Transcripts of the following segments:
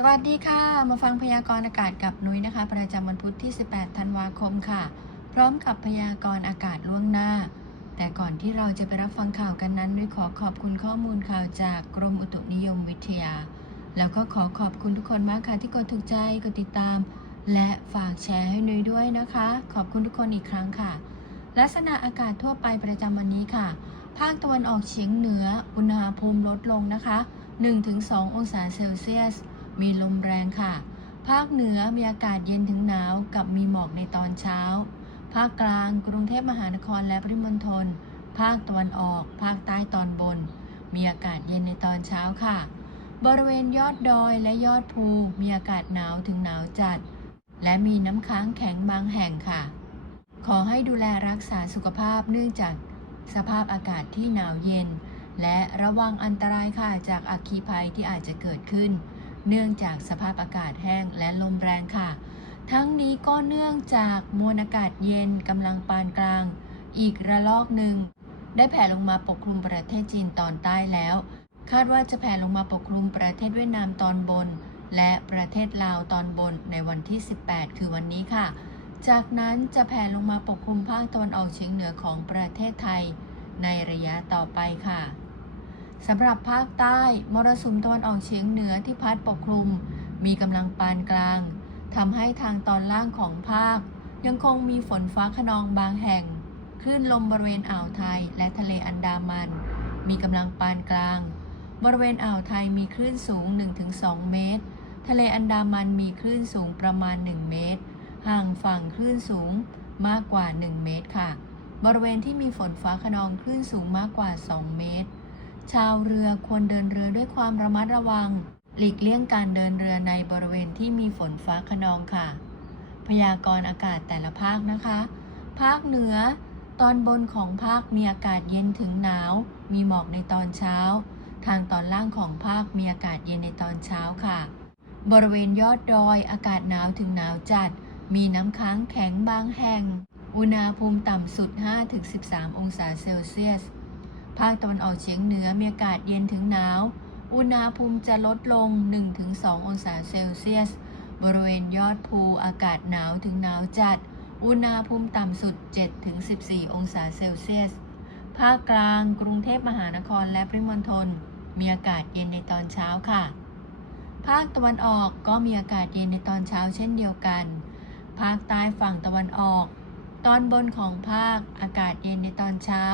สวัสดีค่ะ มาฟังพยากรณ์อากาศกับนุ้ยนะคะ ประจำวันพุธที่ 18 ธันวาคมค่ะ พร้อมกับพยากรณ์อากาศล่วงหน้า แต่ก่อนที่เราจะไปรับฟังข่าวกันนั้นนุ้ยขอขอบคุณข้อมูลข่าวจากกรมอุตุนิยมวิทยา แล้วก็ขอขอบคุณทุกคนมากค่ะที่กดถูกใจ กดติดตาม และฝากแชร์ให้นุ้ยด้วยนะคะ ขอบคุณทุกคนอีกครั้งค่ะ ลักษณะอากาศทั่วไปประจำวันนี้ค่ะ ภาคตะวันออกเฉียงเหนือ อุณหภูมิลดลงนะคะ 1-2 องศาเซลเซียส มีลมแรงค่ะ ภาคเหนือมีอากาศเย็นถึงหนาวกับมีหมอกในตอนเช้า ภาคกลางกรุงเทพมหานครและปริมณฑล ภาคตะวันออก ภาคใต้ตอนบน มีอากาศเย็นในตอนเช้าค่ะ บริเวณยอดดอยและยอดภูมีอากาศหนาวถึงหนาวจัด และมีน้ำค้างแข็งบางแห่งค่ะ ขอให้ดูแลรักษาสุขภาพเนื่องจากสภาพอากาศที่หนาวเย็น และระวังอันตรายค่ะจากอัคคีภัยที่อาจจะเกิดขึ้น เนื่องจากสภาพอากาศแห้งและลมแรงค่ะ ทั้งนี้ก็เนื่องจากมวลอากาศเย็นกำลังปานกลาง อีกระลอกหนึ่ง ได้แผ่ลงมาปกคลุมประเทศจีนตอนใต้แล้ว คาดว่าจะแผ่ลงมาปกคลุมประเทศเวียดนามตอนบน และประเทศลาวตอนบนในวันที่ 18 คือวันนี้ค่ะ จากนั้นจะแผ่ลงมาปกคลุมภาคตะวันออกเฉียงเหนือของประเทศไทย ในระยะต่อไปค่ะ สำหรับภาคใต้มรสุมตะวันออกเฉียงเหนือที่พัดปกคลุม มีกำลังปานกลางทำให้ทางตอนล่างของภาค ยังคงมีฝนฟ้าขนองบางแห่งคลื่นลมบริเวณอ่าวไทยและทะเลอันดามัน มีกำลังปานกลาง บริเวณอ่าวไทยมีคลื่นสูง 1-2 เมตร ทะเลอันดามันมีคลื่นสูงประมาณ 1 เมตร ห่างฝั่งคลื่นสูงมากกว่า 1 เมตรค่ะ บริเวณที่มีฝนฟ้าขนองคลื่นสูงมากกว่า 2 เมตร ชาวเรือควรเดินเรือด้วยความระมัดระวัง หลีกเลี่ยงการเดินเรือในบริเวณที่มีฝนฟ้าขนองค่ะ พยากรณ์อากาศแต่ละภาคนะคะ ภาคเหนือ ตอนบนของภาคมีอากาศเย็นถึงหนาว มีหมอกในตอนเช้า ทางตอนล่างของภาคมีอากาศเย็นในตอนเช้าค่ะ บริเวณยอดดอยอากาศหนาวถึงหนาวจัด มีน้ำค้างแข็งบางแห่ง อุณหภูมิต่ำสุด 5-13 องศาเซลเซียส ภาคตะวันออกเฉียงเหนือมีอากาศเย็นถึงหนาว อุณหภูมิจะลดลง 1-2 องศาเซลเซียส บริเวณยอดภูอากาศหนาวถึงหนาวจัด อุณหภูมิต่ำสุด 7-14 องศาเซลเซียส ภาคกลางกรุงเทพมหานครและปริมณฑลมีอากาศเย็นในตอนเช้าค่ะ ภาคตะวันออกก็มีอากาศเย็นในตอนเช้าเช่นเดียวกัน ภาคใต้ฝั่งตะวันออก ตอนบนของภาคอากาศเย็นในตอนเช้า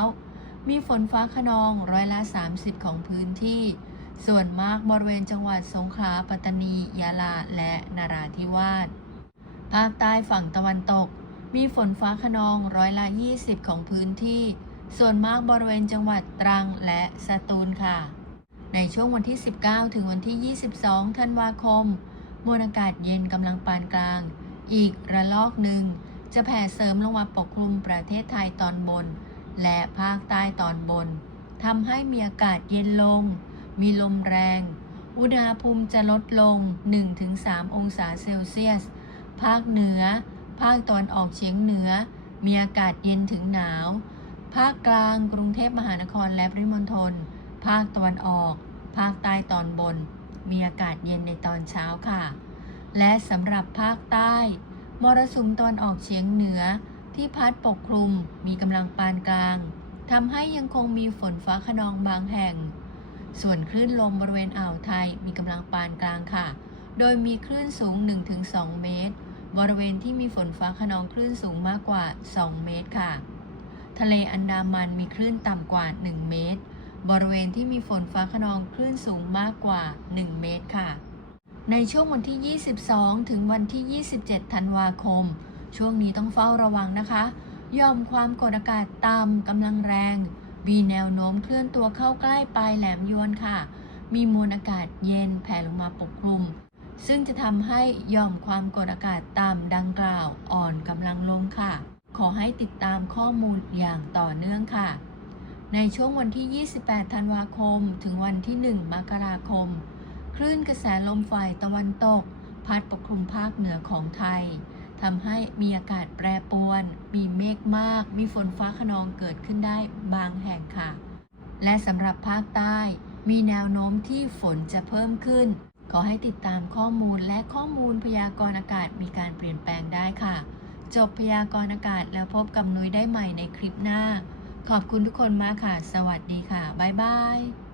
มีฝนฟ้าขนองร้อยละ 30 ของพื้นที่ ส่วนมากบริเวณจังหวัดสงขลา ปัตตานี ยะลา และนราธิวาส ภาคใต้ฝั่งตะวันตก มีฝนฟ้าขนองร้อยละ 20 ของพื้นที่ ส่วนมากบริเวณจังหวัดตรังและสตูลค่ะ ในช่วงวันที่ 19 ถึงวันที่ 22 ธันวาคม มวลอากาศเย็นกำลังปานกลาง อีกระลอกหนึ่งจะแผ่เสริมลงมาปกคลุมประเทศไทยตอนบน และภาคใต้ตอนบนทำให้มีอากาศเย็นลง มีลมแรง อุณหภูมิจะลดลง 1-3 องศาเซลเซียส ภาคเหนือ ภาคตะวันออกเฉียงเหนือ มีอากาศเย็นถึงหนาว ภาคกลาง กรุงเทพมหานครและปริมณฑล ภาคตะวันออก ภาคใต้ตอนบน มีอากาศเย็นในตอนเช้าค่ะ และสำหรับภาคใต้ มรสุมตะวันออกเฉียงเหนือ ที่พัดปกคลุมมีกำลังปานกลางทำให้ยังคงมีฝนฟ้าขนองบางแห่ง ส่วนคลื่นลมบริเวณอ่าวไทยมีกำลังปานกลางค่ะ โดยมีคลื่นสูง 1-2 เมตร บริเวณที่มีฝนฟ้าขนองคลื่นสูงมากกว่า 2 เมตรค่ะ ทะเลอันดามันมีคลื่นต่ำกว่า 1 เมตร บริเวณที่มีฝนฟ้าขนองคลื่นสูงมากกว่า 1 เมตรค่ะ ในช่วงวันที่ 22 ถึงวันที่ 27 ธันวาคม ช่วงนี้ต้องเฝ้าระวังนะคะยอมความกดอากาศต่ำกำลังแรง มีแนวโน้มเคลื่อนตัวเข้าใกล้ปลายแหลมยวนค่ะ มีมวลอากาศเย็นแผ่ลงมาปกคลุม ซึ่งจะทำให้ยอมความกดอากาศต่ำดังกล่าวอ่อนกำลังลงค่ะ ขอให้ติดตามข้อมูลอย่างต่อเนื่องค่ะ ในช่วงวันที่ 28 ธันวาคม ถึงวันที่ 1 มกราคม คลื่นกระแสลมฝ่ายตะวันตก พัดปกคลุมภาคเหนือของไทย ทำให้มีอากาศแปรปรวน มีเมฆมาก มีฝนฟ้าขนองเกิดขึ้นได้บางแห่งค่ะ และสำหรับภาคใต้ มีแนวโน้มที่ฝนจะเพิ่มขึ้น ขอให้ติดตามข้อมูลและข้อมูลพยากรณ์อากาศมีการเปลี่ยนแปลงได้ค่ะ จบพยากรณ์อากาศแล้วพบกับนุ้ยได้ใหม่ในคลิปหน้า ขอบคุณทุกคนมากค่ะ สวัสดีค่ะ บ๊ายบาย